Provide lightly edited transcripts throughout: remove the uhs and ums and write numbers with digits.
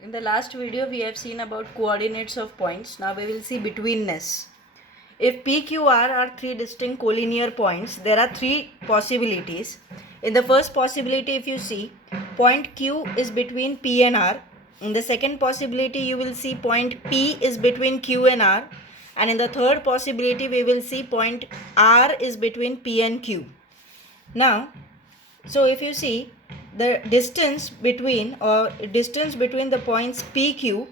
In the last video, we have seen about coordinates of points. Now we will see betweenness. If P, Q, R are three distinct collinear points, there are three possibilities. In the first possibility, if you see, point Q is between P and R. In the second possibility, you will see point P is between Q and R. And in the third possibility, we will see point R is between P and Q. Now, so if you see the distance between the points PQ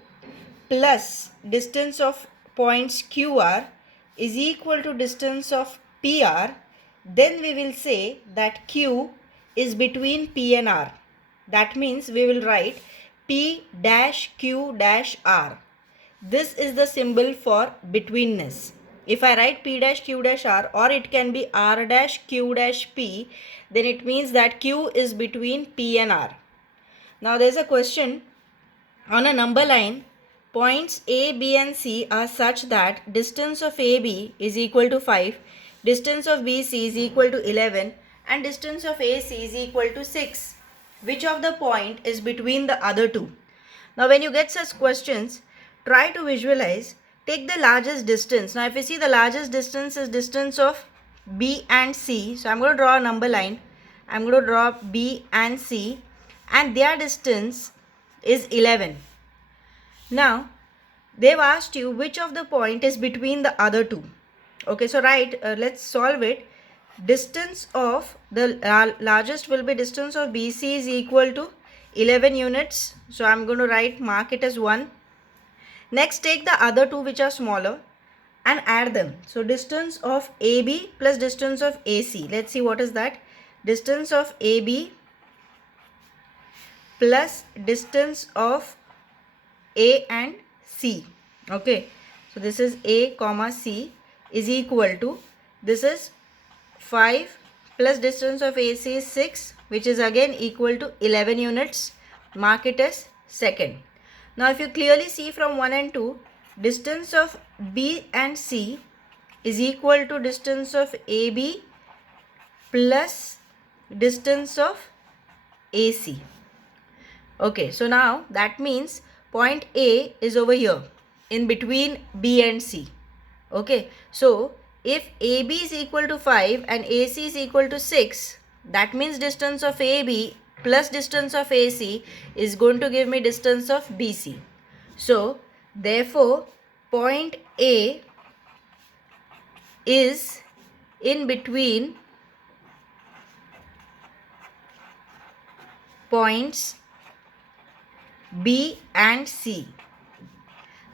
plus distance of points QR is equal to distance of PR, then we will say that Q is between P and R. That means we will write P dash Q dash R. This is the symbol for betweenness. If I write P dash Q dash R, or it can be R dash Q dash P, then it means that Q is between P and R. Now there is a question on a number line. Points A, B and C are such that distance of AB is equal to 5, distance of BC is equal to 11 and distance of AC is equal to 6. Which of the point is between the other two? Now when you get such questions, try to visualize, take the largest distance. Now if you see, the largest distance is distance of B and C. So I'm going to draw a number line. I'm going to draw B and C and their distance is 11. Now they've asked you which of the point is between the other two. Okay, so let's solve it. Distance of the largest will be distance of BC is equal to 11 units. So I'm going to mark it as 1. Next, take the other two which are smaller and add them. So distance of AB plus distance of AC. Let's see what is that. Distance of AB plus distance of A and C. Okay, so this is A comma C is equal to, this is 5 plus distance of AC is 6, which is again equal to 11 units. Mark it as second. Now if you clearly see from 1 and 2, distance of B and C is equal to distance of AB plus distance of AC. Okay, so now that means point A is over here in between B and C. Okay, so if AB is equal to 5 and AC is equal to 6, that means distance of AB plus distance of AC is going to give me distance of BC. So therefore point A is in between points B and C.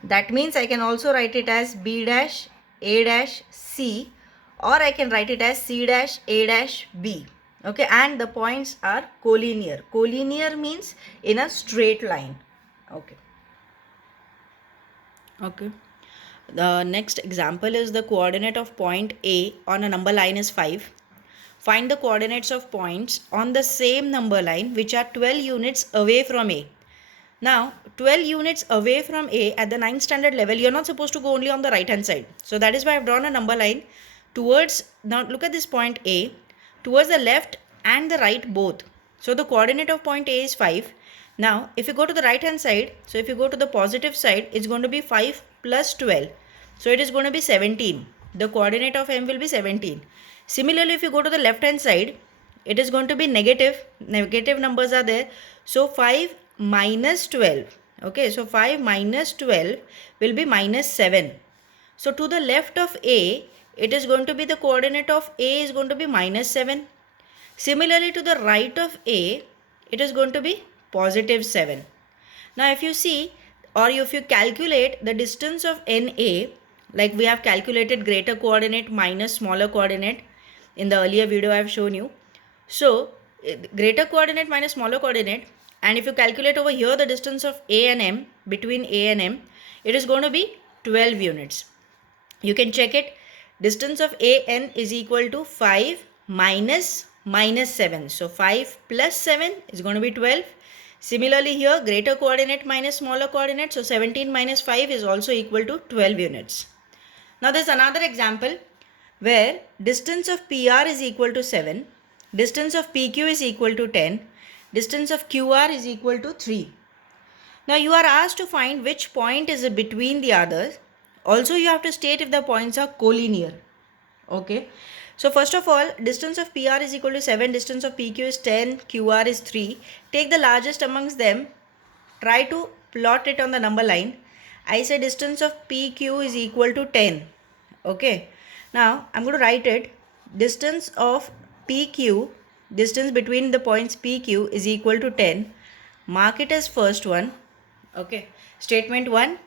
That means I can also write it as B dash A dash C, or I can write it as C dash A dash B. Okay, and the points are collinear. Collinear means in a straight line. Okay. Okay. The next example is the coordinate of point A on a number line is 5. Find the coordinates of points on the same number line which are 12 units away from A. Now, 12 units away from A at the 9th standard level, you're not supposed to go only on the right hand side. So that is why I've drawn a number line towards, now look at this point A, towards the left and the right both. So the coordinate of point A is 5. Now, if you go to the right hand side, so if you go to the positive side, it's going to be 5 plus 12. So it is going to be 17. The coordinate of M will be 17. Similarly, if you go to the left hand side, it is going to be negative. Negative numbers are there. So 5 minus 12. Okay, so 5 minus 12 will be minus 7. So to the left of A, it is going to be, the coordinate of A is going to be minus 7. Similarly to the right of A, it is going to be positive 7. Now if you see, or if you calculate the distance of NA, like we have calculated greater coordinate minus smaller coordinate in the earlier video I have shown you. So greater coordinate minus smaller coordinate, and if you calculate over here the distance of A and M, between A and M, it is going to be 12 units. You can check it. Distance of AN is equal to 5 minus 7. So 5 plus 7 is going to be 12. Similarly here, greater coordinate minus smaller coordinate. So 17 minus 5 is also equal to 12 units. Now there is another example where distance of PR is equal to 7. Distance of PQ is equal to 10. Distance of QR is equal to 3. Now you are asked to find which point is between the others. Also you have to state if the points are collinear. Okay. So first of all, distance of PR is equal to 7, distance of PQ is 10, QR is 3. Take the largest amongst them. Try to plot it on the number line. I say distance of PQ is equal to 10. Okay. Now I'm going to write it. Distance of PQ, distance between the points PQ is equal to 10. Mark it as first one. Okay. Statement 1.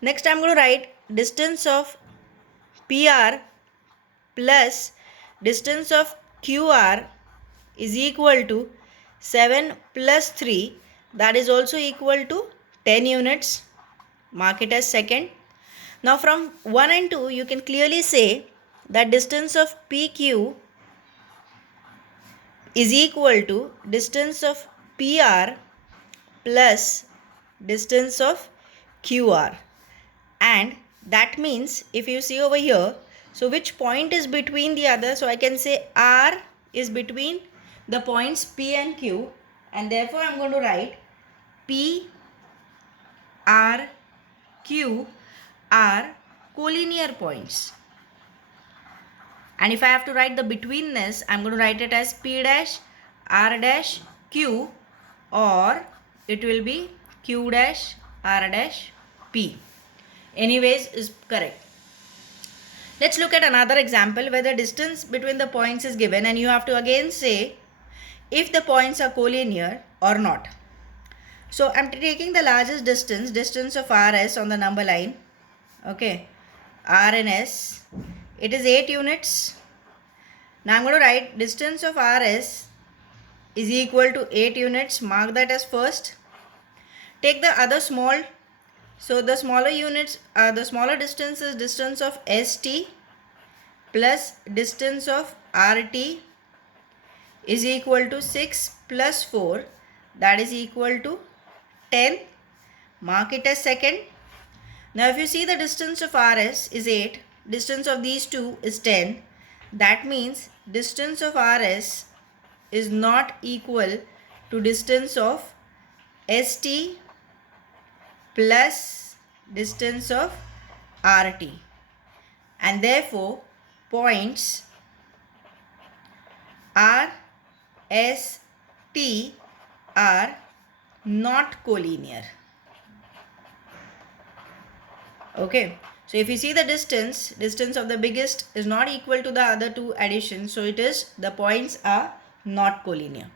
Next I'm going to write distance of PR plus distance of QR is equal to 7 plus 3, that is also equal to 10 units. Mark it as second. Now from 1 and 2 you can clearly say that distance of PQ is equal to distance of PR plus distance of QR, and that means if you see over here, so which point is between the other, so I can say R is between the points P and Q, and therefore I am going to write P, R, Q are collinear points. And if I have to write the betweenness, I am going to write it as P dash, R dash, Q, or it will be Q dash, R dash, P. Anyways is correct. Let's look at another example where the distance between the points is given and you have to again say if the points are collinear or not. So I'm taking the largest distance of RS on the number line. Okay, R and S, it is 8 units. Now I'm going to write distance of RS is equal to 8 units. Mark that as first. Take the other small. So the smaller units, the smaller distance is distance of ST plus distance of RT is equal to 6 plus 4, that is equal to 10. Mark it as second. Now if you see the distance of RS is 8, distance of these two is 10. That means distance of RS is not equal to distance of ST plus distance of RT, and therefore points R, S, T are not collinear. Okay, so if you see the distance of the biggest is not equal to the other two additions, so it is the points are not collinear.